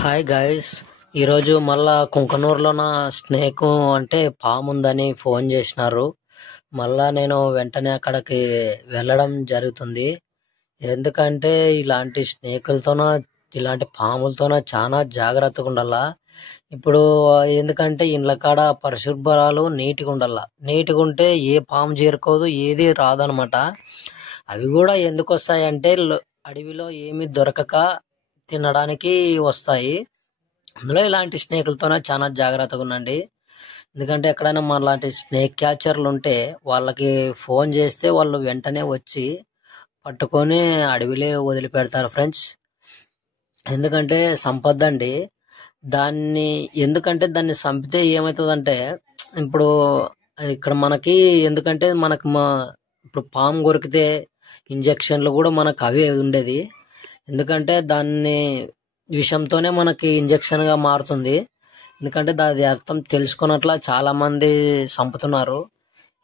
Hi guys, ఈరోజు మళ్ళా కుంకనూరులోన snake అంటే పాము ఉందని ఫోన్ చేసినారు. మళ్ళా నేను వెంటనే అక్కడికి వెళ్ళడం జరుగుతుంది. ఎందుకంటే ఇలాంటి స్నేకులతోన ఇలాంటి పాములతోన చాలా జాగ్రత్తగా ఉండాలా. ఇప్పుడు ఎందుకంటే ఇండ్ల కాడ పరిశుభ్రాలు నీట్గా ఉండాలా. నీట్గా ఉంటే ఏ పాము చేరుకోదు, ఏది రాదనమాట. అవి కూడా ఎందుకు వస్తాయంటే అడవిలో ఏమి దొరకక తినడానికి వస్తాయి. అందులో ఇలాంటి స్నేకులతోనే చాలా జాగ్రత్తగా ఉండండి. ఎందుకంటే ఎక్కడైనా మనలాంటి స్నేక్ క్యాచర్లు ఉంటే వాళ్ళకి ఫోన్ చేస్తే వాళ్ళు వెంటనే వచ్చి పట్టుకొని అడవిలో వదిలిపెడతారు ఫ్రెండ్స్. ఎందుకంటే సంపద అండి. ఎందుకంటే దాన్ని చంపితే ఏమవుతుందంటే, ఇప్పుడు ఇక్కడ మనకి ఎందుకంటే ఇప్పుడు పాము కొరికితే ఇంజక్షన్లు కూడా మనకు అవే ఉండేది. ఎందుకంటే దాన్ని విషంతోనే మనకి ఇంజక్షన్గా మారుతుంది. ఎందుకంటే దాని అర్థం తెలుసుకున్నట్ల చాలా మంది చంపుతున్నారు.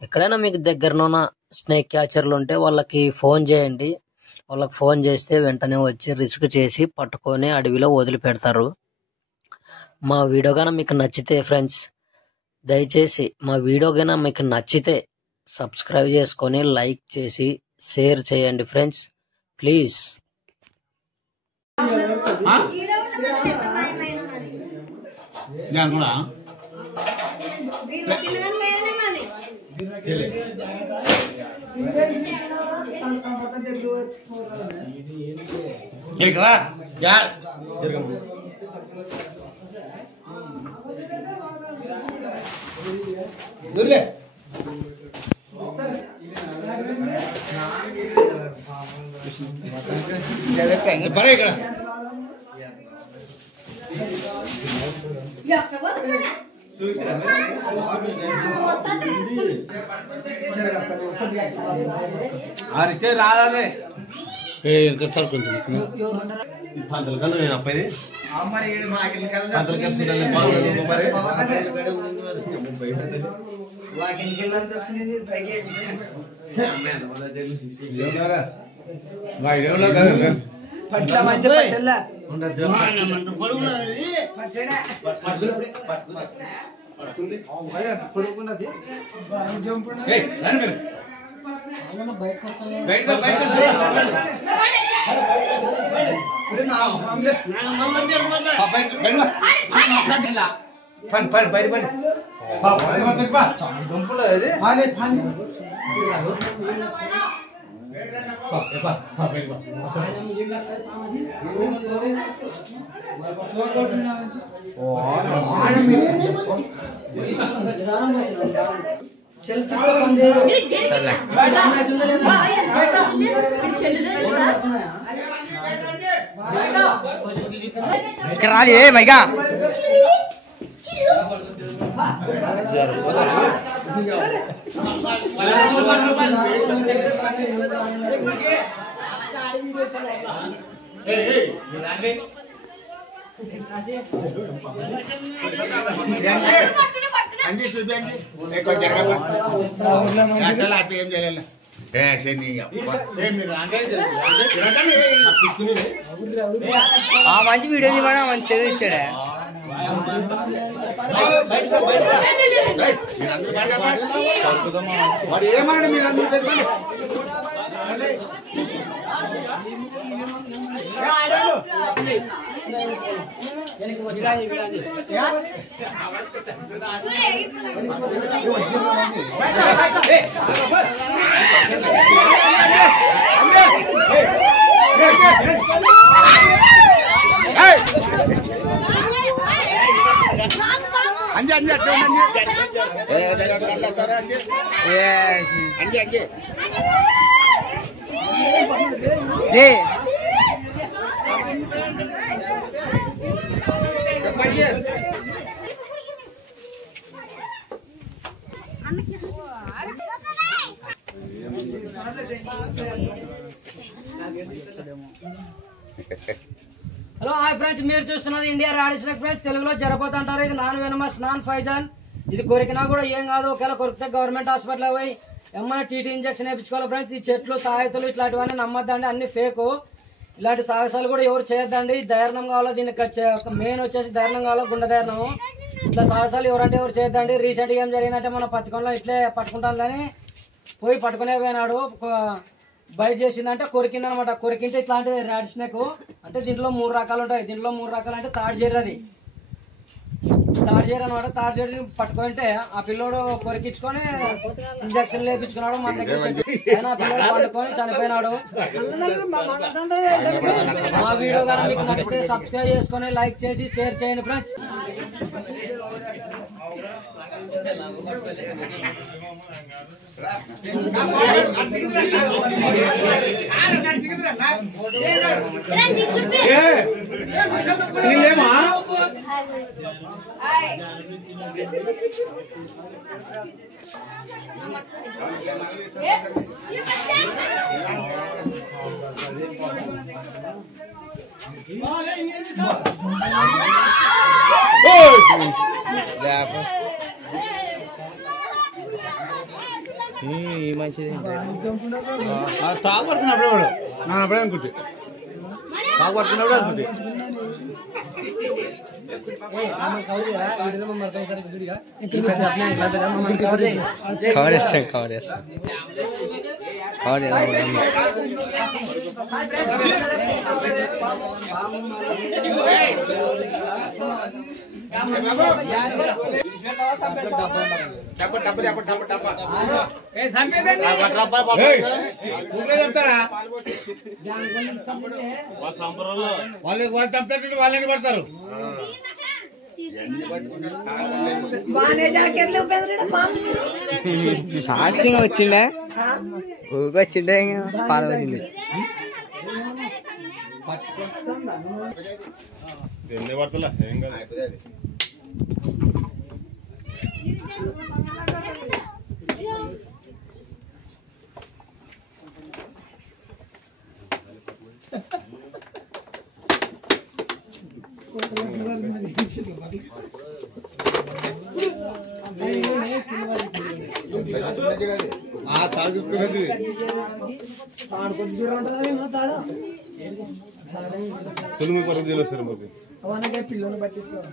ఎక్కడైనా మీకు దగ్గరలోన స్నేక్ క్యాచర్లు ఉంటే వాళ్ళకి ఫోన్ చేయండి. వాళ్ళకి ఫోన్ చేస్తే వెంటనే వచ్చి రిస్క్ చేసి పట్టుకొని అడవిలో వదిలిపెడతారు. మా వీడియో గాన మీకు నచ్చితే ఫ్రెండ్స్, దయచేసి మా వీడియో గాన మీకు నచ్చితే సబ్స్క్రైబ్ చేసుకొని లైక్ చేసి షేర్ చేయండి ఫ్రెండ్స్, ప్లీజ్. రాదే సార్ కొంచెం అప్పది పట్ల మధ్య పట్టెల్లా రాలి మైగా మంచి వీడియో తీయమని మంచి చదువు ఇచ్చాడే. ఏమన్నాడు మీరు అంజే అంజే అట్లా అంజే అంజే అంజే హలో హాయ్ ఫ్రెండ్స్, మీరు చూస్తున్నది ఇండియా రాడిషన్ ఫ్రెండ్స్. తెలుగులో జరగబోతుంటారు. ఇది నాన్ వెనమస్ నాన్ ఫైజన్. ఇది కొరికినా కూడా ఏం కాదు. ఒకవేళ కొరికితే గవర్నమెంట్ హాస్పిటల్ పోయి ఏమైనా టీటీ ఇంజక్షన్ వేయించుకోవాలి ఫ్రెండ్స్. ఈ చెట్లు తాయతులు ఇట్లాంటివన్నీ నమ్మద్దండి, అన్ని ఫేకు. ఇలాంటి సాహసాలు కూడా ఎవరు చేయొద్దండి. ధైర్యం కావాలో దీనికి మెయిన్ వచ్చేసి ధైర్యం కావాలో గుండె ధైర్యం. ఇట్లా సాహసాలు ఎవరంటే ఎవరు చేయొద్దండి. రీసెంట్ గా ఏం జరిగిందంటే మన పత్తికొండలో ఇట్లే పట్టుకుంటానని పోయి పట్టుకునే పోయినాడు. బైక్ చేసిందంటే కొరికిందనమాట. కొరికింటే ఇట్లాంటి ర్యాట్ స్నేక్ అంటే దీంట్లో 3 రకాలు ఉంటాయి. దీంట్లో 3 రకాలు అంటే తాడిజేరు, అది తాడిజేరు అనమాట. తాడిజేరుని పట్టుకుంటే ఆ పిల్లోడు కొరికించుకొని ఇంజక్షన్ లేపించుకున్నాడు. మన దగ్గర అయినా పిల్లోడు పట్టుకొని చనిపోయినాడు. మా వీడియో కానీ మీకు నచ్చితే సబ్స్క్రైబ్ చేసుకొని లైక్ చేసి షేర్ చేయండి ఫ్రెండ్స్. మంచిది తాగుపడుతున్నప్పుడు నేను అప్పుడే అనుకుంటే తాగుపడుతున్నప్పుడు అనుకుంటే కవర్ చేస్తాం చెప్తారా వాళ్ళు చంపుతారు, వాళ్ళని పడతారు. వచ్చిండే ఊకొచ్చిండే పాల వచ్చింది. ఎన్ని పడతలే ఏం కాదు. పిల్లలు పట్టిస్తారు.